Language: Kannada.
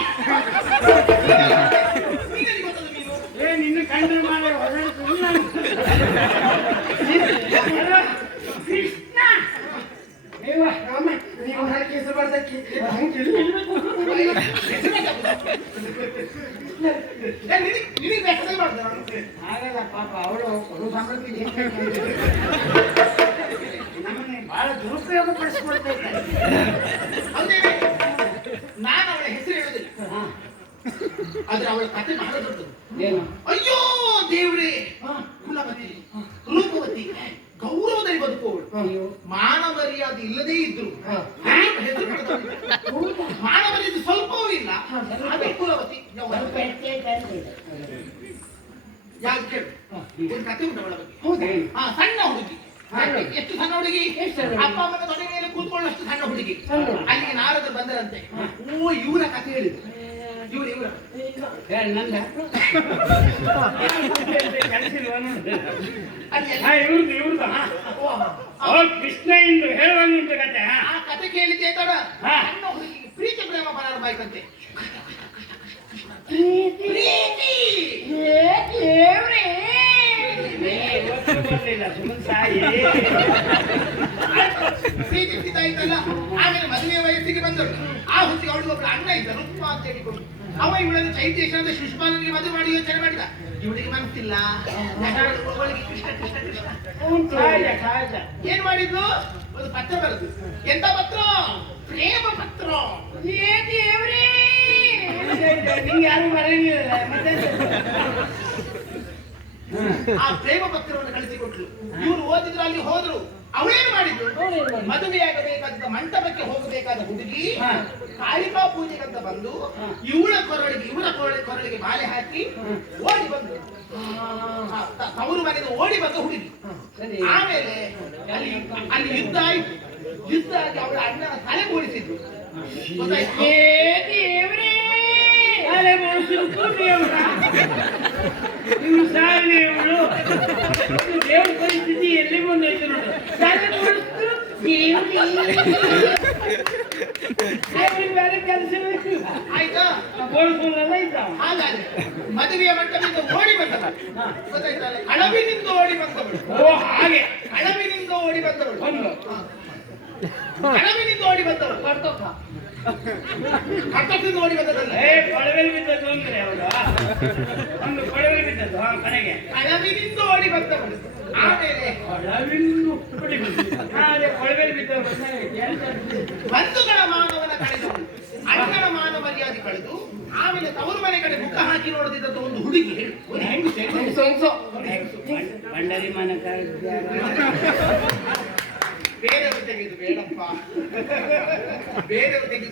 ಬಹಳ ದುರುಪಯೋಗ ಪಡಿಸ್ಕೊಳ್ತಾ ಇದ್ದಾರೆ ಆದ್ರೆ ಅವಳ ಕಥೆ ಬಹಳ ದೊಡ್ಡದು. ಏನು? ಅಯ್ಯೋ ದೇವ್ರೇ! ಕುಲವತಿ ರೂಪವತಿ ಗೌರವದಲ್ಲಿ ಬದುಕೋಳು ಅಯ್ಯೋ. ಮಾನ ಮರ್ಯಾದೆ ಇಲ್ಲದೇ ಇದ್ರು. ಮಾನ ಮರ್ಯಾದೆ ಸ್ವಲ್ಪವೂ ಇಲ್ಲ. ಅದೇ ಕುಲವತಿ ಯಾಕೆ ಕೇಳು? ಒಂದು ಕಥೆ ಉಂಟು ಅವಳ ಬಗ್ಗೆ. ಹಾ ಸಣ್ಣ ಹುಡುಗಿ. ಎಷ್ಟು ಸಣ್ಣ ಹುಡುಗಿ? ಅಪ್ಪ ಅಮ್ಮನ ತೊಡೆ ಮೇಲೆ ಕೂತ್ಕೊಳ್ಳಷ್ಟು ಸಣ್ಣ ಹುಡುಗಿ. ಸಣ್ಣ ಹುಡುಗಿ. ಅಲ್ಲಿಗೆ ನಾರದರು ಬಂದರಂತೆ. ಓ ಇವರ ಕಥೆ ಹೇಳಿದ್ರು ಇವ್ರು ಇವ್ರ ಹೇಳಿ ನಂದ ಅಲ್ಲಿ ಹಾ ಇವ್ರದ್ದು ಇವ್ರದ್ದು ಕೃಷ್ಣ ಇಂದು ಹೇಳುವಂತ ಕತೆ. ಹಾ ಆ ಕಥೆ ಕೇಳಿದ್ದೆ ತಡ. ಪ್ರೀತಿ ಪ್ರೇಮ ಆಯ್ತಂತೆ ಪ್ರೀತಿ ಪ್ರೀತಿ ಏ, ಇವತ್ತು ಬರ್ಲಿಲ್ಲ ಸುಮ್ಮನೆ ಸಾಯಿ ಪ್ರೀತಿ ಪ್ರೀತಿ ಆಯ್ತಲ್ಲ ಆಮೇಲೆ ಮದುವೆ ವಯಸ್ಸಿಗೆ ಬಂದಳು ಆ ಹೊತ್ತಿಗೆ ಅವಳಿಗೆ ಒಬ್ಬಳು ಅಣ್ಣ ಇದ್ದ ರೂಪ ಅಂತ ಹೇಳಿಕೊಂಡು ಅವ ಇವಳನ್ನು ಚೈತ್ಯೇಶ್ವರದ ಸುಷ್ಮಾನಿಗೆ ಮದುವೆ ಮಾಡಿ ಯೋಚನೆ ಮಾಡಿದ ಇವಳಿಗೆ ಮನಸ್ಸಿಲ್ಲ ಅವಳಿಗೆ ಕೃಷ್ಣ ಕೃಷ್ಣ ಕೃಷ್ಣ ಏನ್ ಮಾಡಿದ್ದು ಒಂದು ಪತ್ರ ಬರೆದು ಎಂತ ಪತ್ರ ಪ್ರೇಮ ಪತ್ರ ಯಾರು ಬರಂಗಿಲ್ಲ ಮತ್ತೆ ಆ ಪ್ರೇಮ ಪತ್ರವನ್ನು ಇವರು ಓದಿದ್ರು ಅಲ್ಲಿ ಹೋದ್ರು. ಅವಳೇನು ಮಾಡಿದ್ರು? ಮದುವೆಯಾಗಬೇಕಾದ ಮಂಟಪಕ್ಕೆ ಹೋಗಬೇಕಾದ ಹುಡುಗಿ. ಕಾಳಿಕಾ ಪೂಜೆಗಂತ ಬಂದು. ಇವಳ ಕೊರಳಿಗೆ ಇವಳ ಕೊರಳಿ ಕೊರಳಿಗೆ ಮಾಲೆ ಹಾಕಿ ಓಡಿ ಬಂದು ತವರು ಮನೆಗೆ ಓಡಿ ಬಂದು ಹುಡುಗಿ. ಆಮೇಲೆ ಅಲ್ಲಿ ಅಲ್ಲಿ ಯುದ್ಧ ಆಯ್ತು. ಯುದ್ಧ ಆಗಿ ಅವಳ ಅಣ್ಣನ ತಲೆ ಗೊತ್ತಾಯ್ತು? ತಲೆ ದೇವ್ರ ನೀವು ಸಾಯಿ ಇವಳು ಒಂದು ದೇವ್ರ ಪರಿಸ್ಥಿತಿ ಎಲ್ಲಿ ಬಂದೈತೆ ನೋಡು ತಲೆ ಬೋಳಿಸ್ತು ದೇವ್ರಿಗೆ ಬೇರೆ ಕೆಲಸ ಆಯ್ತಾ ಬೋಳಿಸ್ಕೊಳ್ಳಲ್ಲ ಇದ್ದಾವ ಹಾಗಾದ್ರೆ ಮದುವೆಯ ಮಂಟಪದಿಂದ ಓಡಿ ಬಂದವ ಹಾ. ಗೊತ್ತಾಯ್ತಲ್ಲ ಕಳವಿನಿಂದ ಓಡಿ ಬಂದವಳು ಓ ಹಾಗೆ ಅಳವಿನಿಂದ ಓಡಿ ಬಂದವಳು ಒಂದು ಅಳವಿನಿಂದ ಓಡಿ ಬಂದವಳು ಕರ್ತಪ್ಪ ಕರ್ತದಿಂದ ಓಡಿ ಬಂದದಲ್ಲ ಏ ಕೊಳವೆಲ್ ಬಿದ್ದದ್ದು ಅಂದ್ರೆ ಅವಳು ಒಂದು ಕೊಳವೆಲ್ ಬಿದ್ದದ್ದು ಹಾ ಕೊನೆಗೆ ಅಳವಿನಿಂದ ಓಡಿ ಬಂದವಳು ಆಮೇಲೆ ಬಂಧುಗಳ ಮಾನವನ ಕಳೆದು ಅಣ್ಣನ ಮಾನ ಮರ್ಯಾದೆ ಕಳೆದು ಆಮೇಲೆ ತವರು ಮನೆ ಕಡೆ ಮುಖ ಹಾಕಿ ನೋಡದಿದ್ದ ಒಂದು ಹುಡುಗಿ. ಬಂಡರಿ ಮನ ಬೇರೆಯವರು ತೆಗೆದು ಬೇಡಪ್ಪ. ಬೇರೆಯವರು ತೆಗೆದು